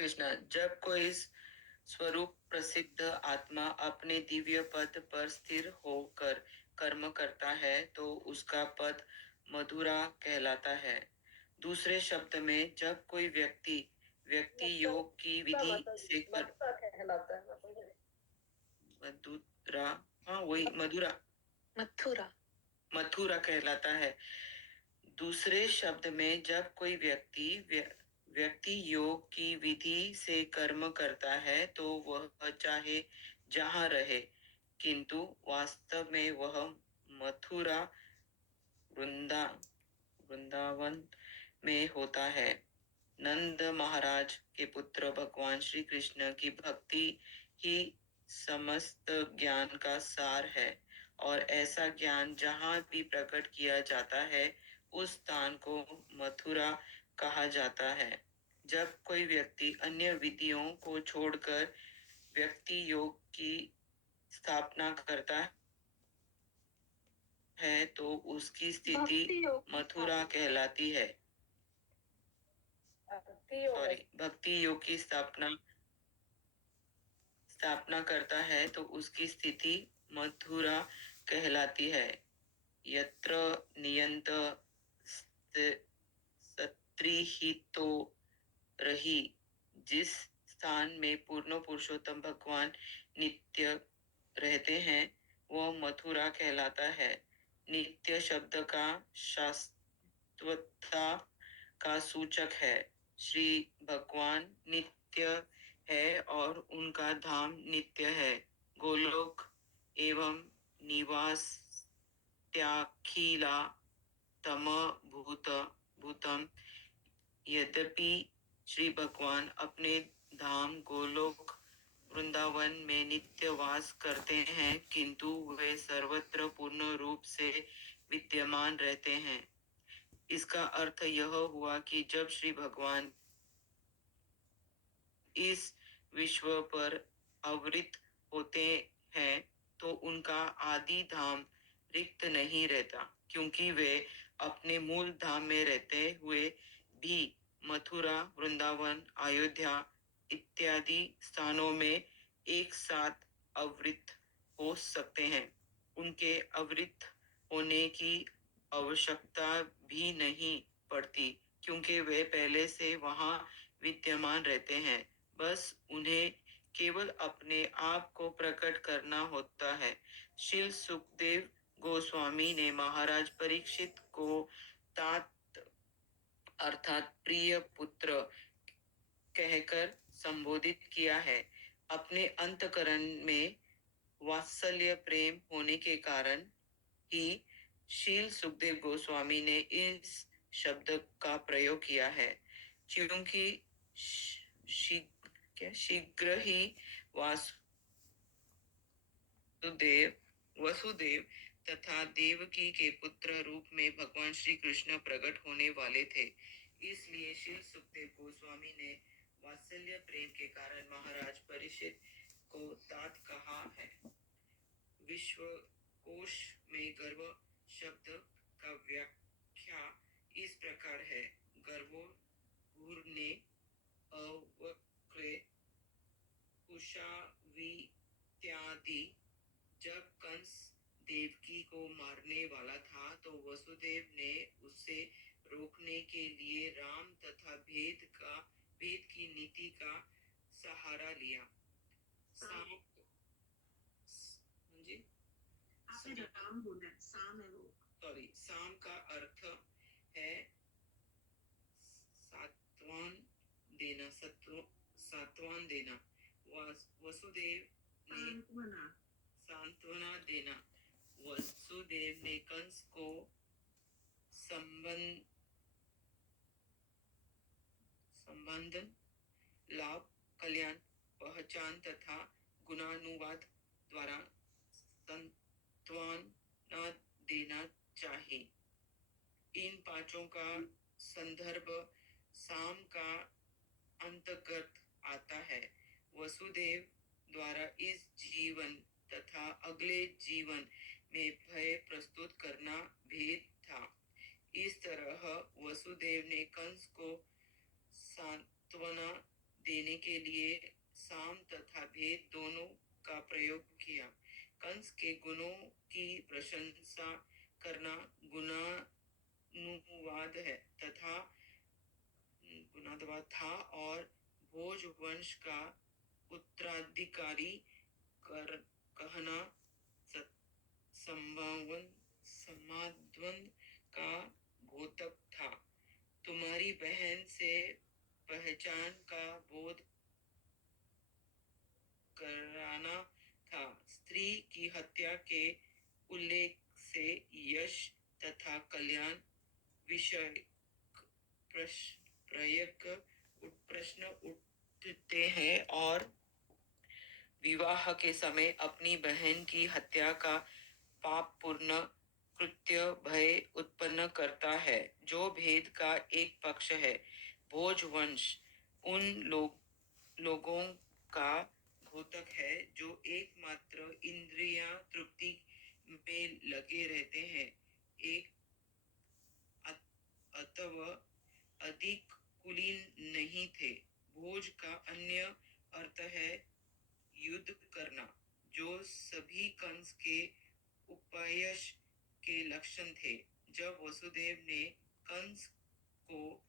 कृष्णा, जब कोई स्वरूप प्रसिद्ध आत्मा अपने दिव्य पद पर स्थिर होकर कर्म करता है तो उसका पद मधुरा कहलाता है। दूसरे शब्द में, जब कोई व्यक्ति योग की विधि से कहलाता है। मधुरा, हाँ वही मधुरा, मथुरा कहलाता है। दूसरे शब्द में, जब कोई व्यक्ति योग की विधि से कर्म करता है तो वह चाहे जहाँ रहे, किंतु वास्तव में वह मथुरा वृंदावन में होता है। नंद महाराज के पुत्र भगवान श्री कृष्ण की भक्ति ही समस्त ज्ञान का सार है, और ऐसा ज्ञान जहाँ भी प्रकट किया जाता है उस स्थान को मथुरा कहा जाता है। जब कोई व्यक्ति अन्य विधियों को छोड़कर व्यक्ति योग की स्थापना करता है तो उसकी स्थिति मथुरा कहलाती है। भक्ति योग की स्थापना करता है तो उसकी स्थिति मथुरा कहलाती है। यत्र नियंत सत्रिहितो रही, जिस स्थान में पूर्ण पुरुषोत्तम भगवान नित्य रहते हैं वह मथुरा कहलाता है। नित्य शब्द का शाश्वतता का सूचक है। श्री भगवान नित्य है और उनका धाम नित्य है। गोलोक एवं निवास त्याखिला तम भूतम। यद्यपि श्री भगवान अपने धाम गोलोक वृंदावन में नित्य वास करते हैं, किंतु वे सर्वत्र पूर्ण रूप से विद्यमान रहते हैं। इसका अर्थ यह हुआ कि जब श्री भगवान इस विश्व पर अवतरित होते हैं तो उनका आदि धाम रिक्त नहीं रहता, क्योंकि वे अपने मूल धाम में रहते हुए भी मथुरा, वृंदावन, अयोध्या इत्यादि स्थानों में एक साथ अवतरित हो सकते हैं। उनके अवतरित होने की आवश्यकता भी नहीं पड़ती, क्योंकि वे पहले से वहां विद्यमान रहते हैं। बस उन्हें केवल अपने आप को प्रकट करना होता है। श्री सुखदेव गोस्वामी ने महाराज परीक्षित को तात अर्थात प्रिय पुत्र कहकर संबोधित किया है। अपने अंतकरण में वात्सल्य प्रेम होने के कारण ही शील सुखदेव गोस्वामी ने इस शब्द का प्रयोग किया है, क्योंकि शीघ्र ही वसुदेव तथा देवकी के पुत्र रूप में भगवान श्री कृष्ण प्रकट होने वाले थे। इसलिए श्री सुखदेव गोस्वामी ने वात्सल्य प्रेम के कारण महाराज परीक्षित को तात कहा है। विश्वकोश में गर्व शब्द का व्याख्या इस प्रकार है: गर्वो घूर्णे अवक्रे कुशावित्यादि। जब कंस देवकी को मारने वाला था तो वसुदेव ने उसे रोकने के लिए राम तथा भेद की नीति का सहारा लिया। साम का अर्थ है सात्वान देना। वसुदेव ने सांत्वना देना। वसुदेव ने कंस को संबंध, लाभ, कल्याण, पहचान तथा गुणानुवाद द्वारा सांत्वना देना चाहिए। इन पांचों का संदर्भ साम का अंतर्गत आता है। वसुदेव द्वारा इस जीवन तथा अगले जीवन में भय प्रस्तुत करना भेद था। इस तरह वसुदेव ने कंस को सांत्वना देने देने के लिए साम तथा भेद दोनों का प्रयोग किया। कंस के गुणों की प्रशंसा करना गुणानुवाद है तथा गुणानुवाद था और भोज वंश का उत्तराधिकारी कहना समाद्वंद का घोतक था। तुम्हारी बहन से पहचान का बोध कराना था। स्त्री की हत्या के उल्लेख से यश तथा कल्याण विषय प्रश्न उठते हैं और विवाह के समय अपनी बहन की हत्या का पापपूर्ण कृत्य भय उत्पन्न करता है, जो भेद का एक पक्ष है। भोज वंश उन लोगों का घोतक है जो एकमात्र इंद्रिया तृप्ति में लगे रहते हैं, एक अथवा अधिक कुलीन नहीं थे। भोज का अन्य अर्थ है युद्ध करना, जो सभी कंस के उपयश के लक्षण थे। जब वसुदेव ने कंस को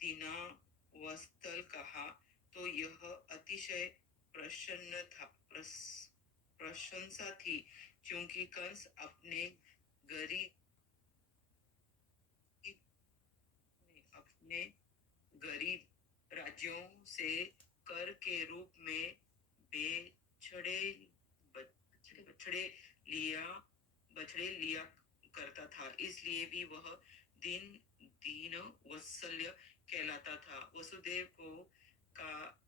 दीनावस्थल कहा तो यह अतिशय प्रशंसा थी, क्योंकि कंस अपने गरीब राज्यों से कर के रूप में बछड़े लिया करता था, इसलिए भी वह दीन वत्सल्य कहलाता था। वसुदेव को का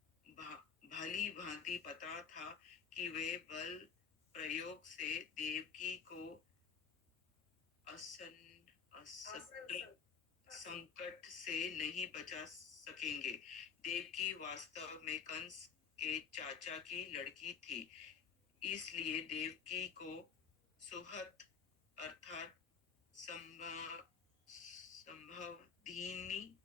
भाली भांति पता था कि वे बल प्रयोग से देवकी को संकट से नहीं बचा सकेंगे। देवकी वास्तव में कंस के चाचा की लड़की थी, इसलिए देवकी को सुहत अर्थात संभवधिनी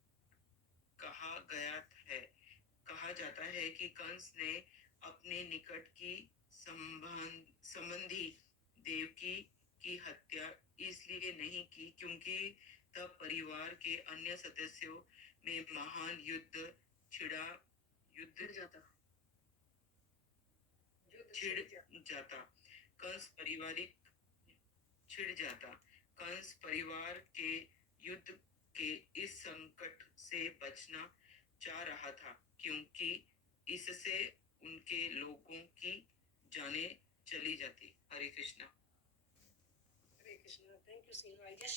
कहा जाता है कि कंस ने अपने निकट की संबंधी देवकी की हत्या इसलिए नहीं की क्योंकि तब परिवार के अन्य सदस्यों में महान युद्ध छिड़ जाता। कंस परिवार के युद्ध के इस संकट से बचना चाह रहा था, क्योंकि इससे उनके लोगों की जानें चली जाती। हरे Krishna. Hare Krishna. Thank you, Seema. I just